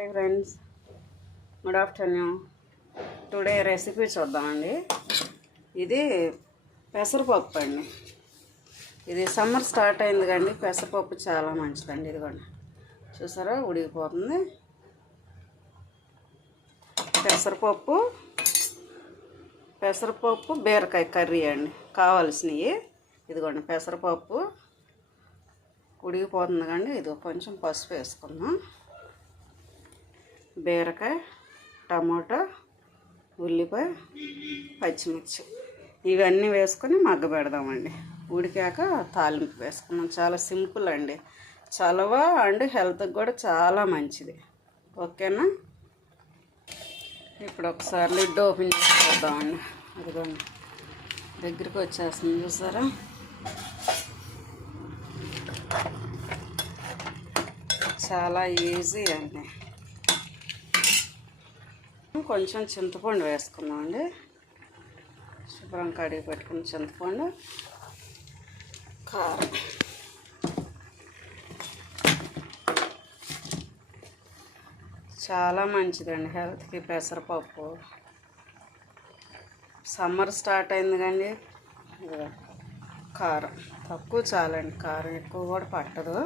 Hi friends, good afternoon. Today recipe చూద్దామండి. ఇది పెసరపప్పు అండి. ఇది సమ్మర్ స్టార్ట్ అయింది కండి. పెసరపప్పు చాలా మంచిదండి. ఇదిగోండి, చూసారా ఉడికిపోతుంది. పెసరపప్పు బీరకాయ కర్రీ అండి కావాల్సినవి. ఇదిగోండి పెసరపప్పు ఉడికిపోతుంది కండి. ఇది కొంచెం పసుపు వేసుకుందాం. బీరకాయ, టమాటా, ఉల్లిపాయ, పచ్చిమిర్చి ఇవన్నీ వేసుకొని మగ్గబెడదామండి. ఉడికాక తాలింపు వేసుకున్నాం. చాలా సింపుల్ అండి. చలవ అండ్ హెల్త్కి కూడా చాలా మంచిది. ఓకేనా? ఇప్పుడు ఒకసారి లిడ్ ఓపెన్ చేసి చూద్దామండి. అదిగోండి దగ్గరికి వచ్చేస్తుంది, చూసారా? చాలా ఈజీ అండి. కొంచెం చింతపండు వేసుకుందామండి. శుభ్రం కడిగి పెట్టుకున్న చింతపండు, కారం, చాలా మంచిదండి హెల్త్కి పెసరపప్పు. సమ్మర్ స్టార్ట్ అయింది కండి. కారం తక్కువ చాలండి, కారం ఎక్కువ కూడా పట్టదు.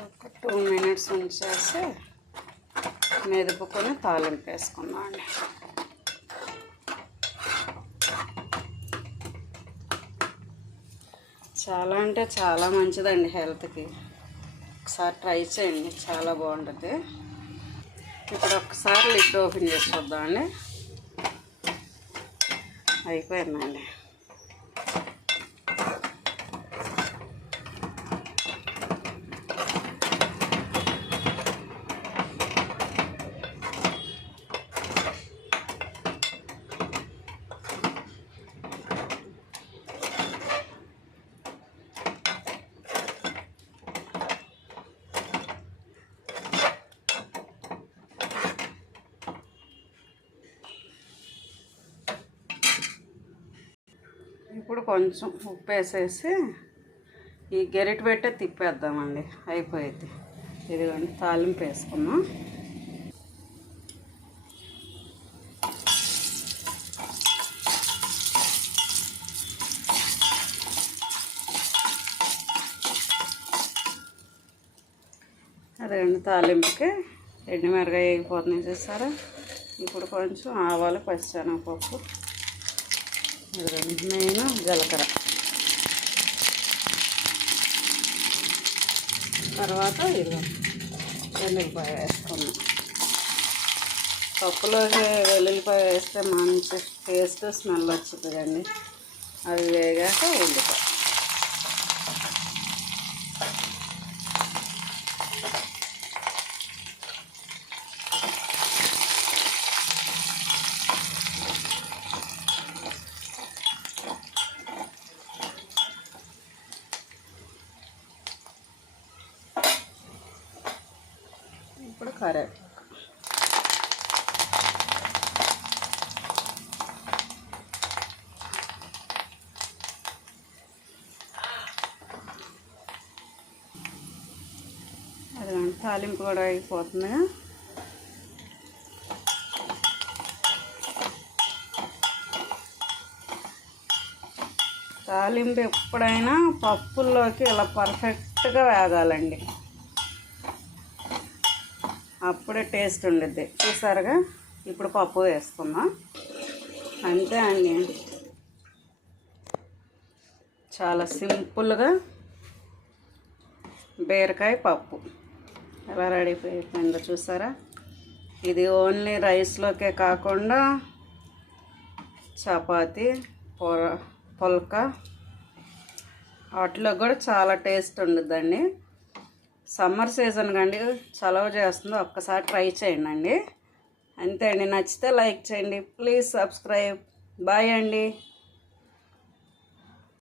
ఒక 2 minutes ఉంచేసి మెదుపుకొని తాలింపు వేసుకుందాం అండి. చాలా అంటే చాలా మంచిదండి హెల్త్కి. ఒకసారి ట్రై చేయండి, చాలా బాగుంటుంది. ఇప్పుడు ఒకసారి లిడ్ ఓపెన్ చేసి చూద్దామండి. అయిపోయిందండి. ఇప్పుడు కొంచెం ఉప్పు వేసేసి ఈ గెరిటి పెట్టే తిప్పేద్దామండి. అయిపోయింది. ఇదిగోండి తాలింపు వేసుకున్నాం. అదేండి తాలింపుకి ఎండుమిరకాయ వేగిపోతున్నాయి, చూసారా? ఇప్పుడు కొంచెం ఆవాలు, పచ్చిశనగపప్పు, మెయిన్ జీలకర్ర, తర్వాత ఇది వెల్లుల్లిపాయ వేసుకున్నాం. పప్పులోకి వెల్లుల్లిపాయ వేస్తే మంచి టేస్ట్, స్మెల్ వచ్చింది కండి. అది వేగాక ఉల్లిపాయ, ఇప్పుడు కరివేపాకు, అదే తాలింపు కూడా అయిపోతుంది. తాలింపు ఎప్పుడైనా పప్పుల్లోకి ఇలా పర్ఫెక్ట్గా వేగాలండి, అప్పుడే టేస్ట్ ఉండిద్ది. చూసారుగా? ఇప్పుడు పప్పు వేసుకుందాం. అంతే అండి, చాలా సింపుల్గా బీరకాయ పప్పు ఎలా రెడీ అయిపోయిందో చూసారా? ఇది ఓన్లీ రైస్లోకే కాకుండా చపాతీ, పుల్కా వాటిలో కూడా చాలా టేస్ట్ ఉండిద్దండి. సమ్మర్ సీజన్ కండి, చలవ చేస్తుంది. ఒక్కసారి ట్రై చేయండి అండి. అంతే అండి. నచ్చితే లైక్ చేయండి. Please subscribe. బాయ్ అండి.